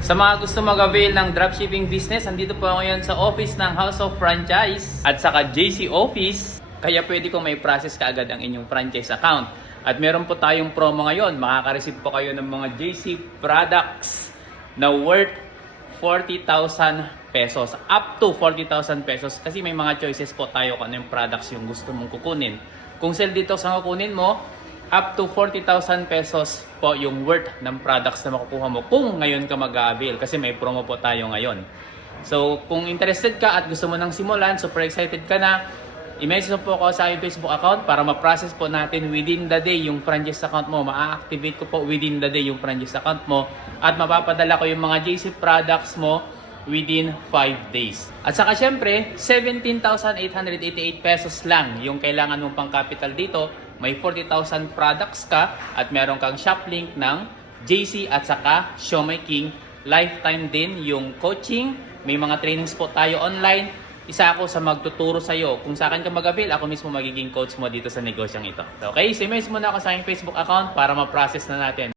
Sa mga gusto mag-avail ng dropshipping business, andito po ako ngayon sa office ng House of Franchise at saka JC Office. Kaya pwede ko may process kaagad ang inyong franchise account. At meron po tayong promo ngayon. Makaka-receive po kayo ng mga JC products na worth 40,000 pesos. Up to 40,000 pesos. Kasi may mga choices po tayo kung ano yung products yung gusto mong kukunin. Kung sell dito sa kukunin mo, up to 40,000 pesos po yung worth ng products na makukuha mo kung ngayon ka mag-a-avail kasi may promo po tayo ngayon. So kung interested ka at gusto mo nang simulan, super excited ka na, i-message mo po ako sa aking Facebook account para ma-process po natin within the day yung franchise account mo. Ma-activate ko po within the day yung franchise account mo at mapapadala ko yung mga JC products mo within 5 days. At saka syempre, 17,888 pesos lang yung kailangan mong pang capital dito. May 40,000 products ka at meron kang shop link ng JC at saka Siomai King. Lifetime din yung coaching. May mga trainings po tayo online. Isa ako sa magtuturo sa iyo. Kung sa akin ka mag-avail, ako mismo magiging coach mo dito sa negosyong ito. Okay, so i-message mo na ako sa aking Facebook account para ma-process na natin.